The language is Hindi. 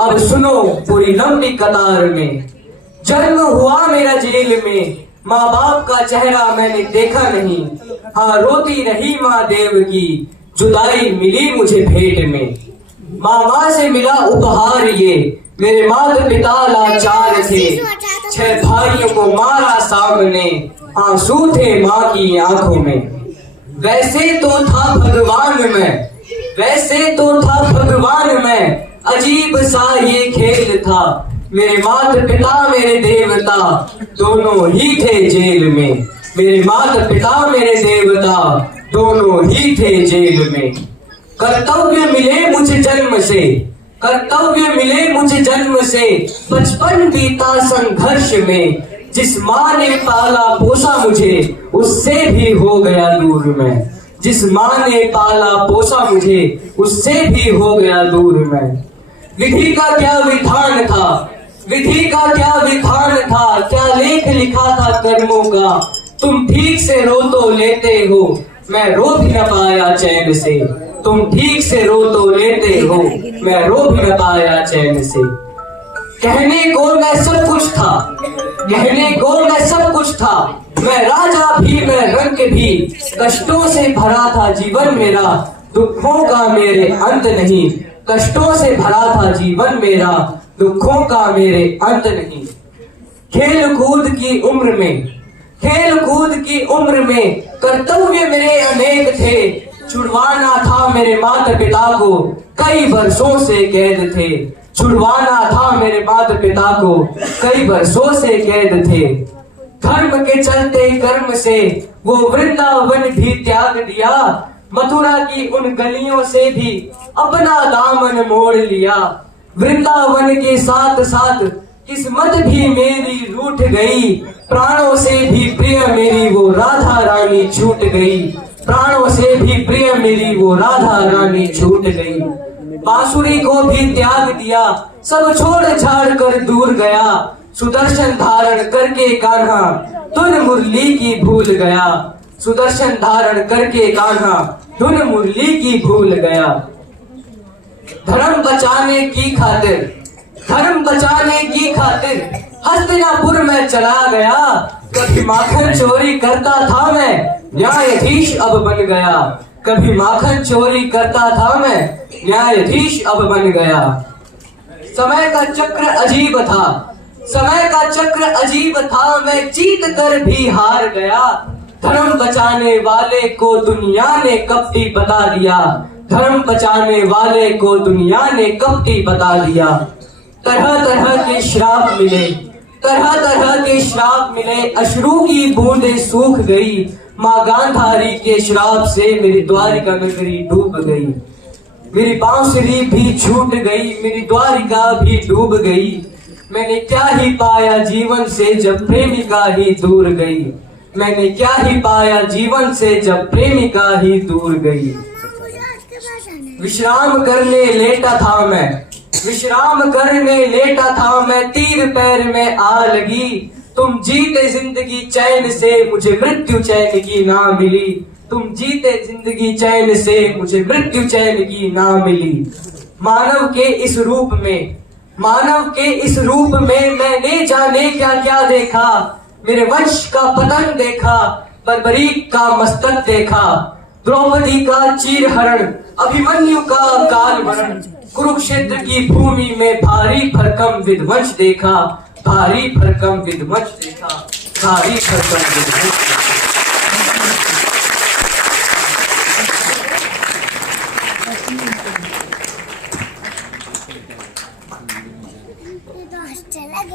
अब सुनो पूरी लंबी कतार में। जन्म हुआ मेरा जेल में, माँ बाप का चेहरा मैंने देखा नहीं। हाँ रोती रही माँ देव की, जुदाई मिली मुझे भेंट में। माँ से मिला उपहार ये, मेरे माता पिता लाचार थे। 6 भाइयों को मारा सामने, आंसू थे माँ की आंखों में। वैसे तो था भगवान में, वैसे तो था भगवान में, अजीब सा ये खेल था। मेरे माता पिता मेरे देवता दोनों ही थे जेल में। मेरे माता पिता मेरे देवता दोनों ही थे जेल में। कर्तव्य मिले मुझे जन्म से, कर्तव्य मिले मुझे जन्म से। बचपन बीता संघर्ष में, जिस माँ ने पाला पोसा मुझे उससे भी हो गया दूर मैं। जिस माँ ने पाला पोसा मुझे उससे भी हो गया दूर मैं। विधि का क्या विधान था, विधि का क्या विधान था, क्या लेख लिखा था कर्मों का। तुम ठीक से रो तो लेते हो, मैं रो भी न पाया चैन से। तुम ठीक से रो तो लेते हो, मैं रो भी न पाया चैन से। कहने को मैं सब कुछ था, कहने को मैं सब कुछ था। मैं राजा भी मैं रंग भी, कष्टों से भरा था जीवन मेरा, दुखों का मेरे अंत नहीं। कष्टों से भरा था जीवन मेरा, दुखों का मेरे अंत नहीं। खेल कूद की उम्र में, खेल कूद की उम्र में, कर्तव्य मेरे अनेक थे। छुड़वाना था मेरे माता पिता को, कई वर्षों से कैद थे। छुड़वाना था मेरे माता पिता को, कई वर्षों से कैद थे। धर्म के चलते कर्म से वो वृंदावन भी त्याग दिया। मथुरा की उन गलियों से भी अपना दामन मोड़ लिया। वृंदावन के साथ साथ किस्मत भी मेरी रूठ गई। प्राणों से भी प्रिय मेरी वो राधा रानी छूट गई। प्राणों से भी प्रिय मेरी वो राधा रानी छूट गई। बांसुरी को भी त्याग दिया, सब छोड़ छाड़ कर दूर गया। सुदर्शन धारण करके कान्हा धुन मुरली की भूल गया। सुदर्शन धारण करके कान्हा धुन मुरली की भूल गया। धर्म बचाने की खातिर, धर्म बचाने की खातिर हस्तिनापुर में चला गया। कभी माखन चोरी करता था मैं, न्यायाधीश अब बन गया। कभी माखन चोरी करता था मैं, न्यायाधीश अब बन गया। समय का चक्र अजीब था, समय का चक्र अजीब था, मैं जीत कर भी हार गया। धर्म बचाने वाले को दुनिया ने कपटी बता दिया। धर्म बचाने वाले को दुनिया ने कपटी बता दिया। तरह तरह के श्राप मिले, तरह तरह के श्राप मिले। अश्रु की बूंदें सूख गई। माँ गांधारी के श्राप से मेरी द्वारिका नगरी डूब गई। मेरी बांसुरी भी छूट गई, मेरी द्वारिका भी डूब गई। मैंने क्या ही पाया जीवन से जब प्रेमिका ही दूर गई। मैंने क्या ही पाया जीवन से जब प्रेमिका ही दूर गई। विश्राम करने लेटा था मैं, विश्राम करने लेटा था मैं, तीर पैर में आ लगी। तुम जीते जिंदगी चैन से, मुझे मृत्यु चैन की ना मिली। तुम जीते जिंदगी चैन से, मुझे मृत्यु चैन की ना मिली। मानव के इस रूप में, मानव के इस रूप में मैंने जाने क्या क्या देखा। मेरे वंश का पतन देखा, बर्बरीक का मस्तक देखा। द्रौपदी का चीरहरण, अभिमन्यु का काल मरण। कुरुक्षेत्र की भूमि में भारी भरकम विध्वंस देखा। भारी भरकम विध्वंस देखा। भारी भरकम विध्वंस देखा।